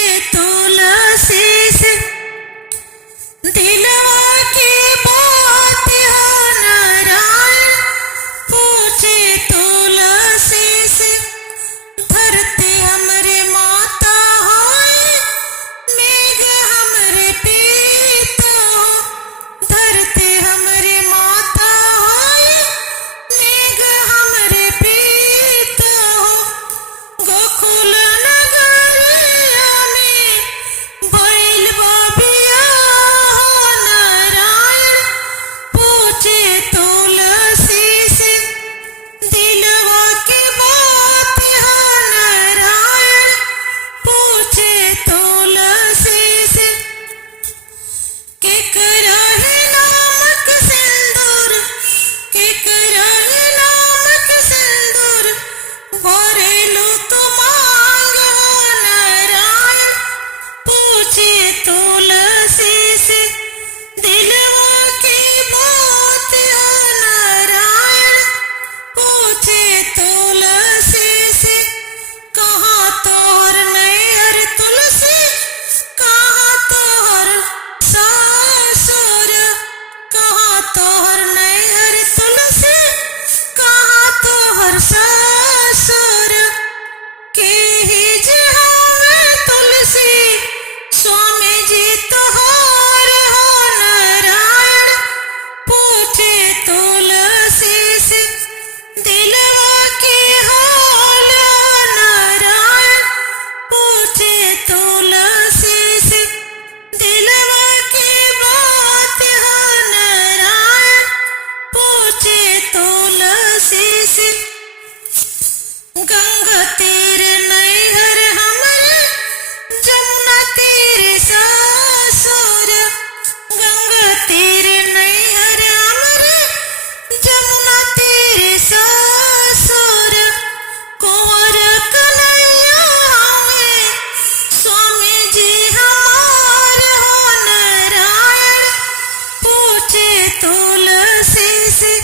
पूछे तुलसी से दिलवा की बात हो नारायण। पूछे तुलसी से धरती हमरे माता होए, मेघ हमरे पिता हो। धरती हमरे माता होए, मेघ हमरे पिता हो। गोकुल नगरिया में भइल बा बियाह नारायण। पूछे तुलसी से दिलवा की बात हो नारायण। पूछे तुलसी से केकरा है नामक सिंदूर, केकरा है नामक सिंदूर, भरेलू तो मांग हो नारायण। पूछे तुलसी से दिलवा की बात हो नारायण। पूछे तुलसी से कहाँ तोर नैहर तुलसी, कहाँ तोहर सासुर। कहाँ तोहर नैहर तुलसी, कहाँ तोहर सासुर। के ही जहाँ तुलसी स्वामी जी तोहार हो नारायण। पूछे तुलसी से दिलवा की हाल हो नारायण। पूछे तुलसी से दिलवा की बात हो नारायण। पूछे तुलसी से गंगा तीर नैहर हमरे, जमुना तीर सासुर। गंगा तीर नैहर हमरे, जमुना तीर सासुर। कुंवर कन्हैया हमें स्वामी जी हमार हो नारायण। पूछे तुलसी से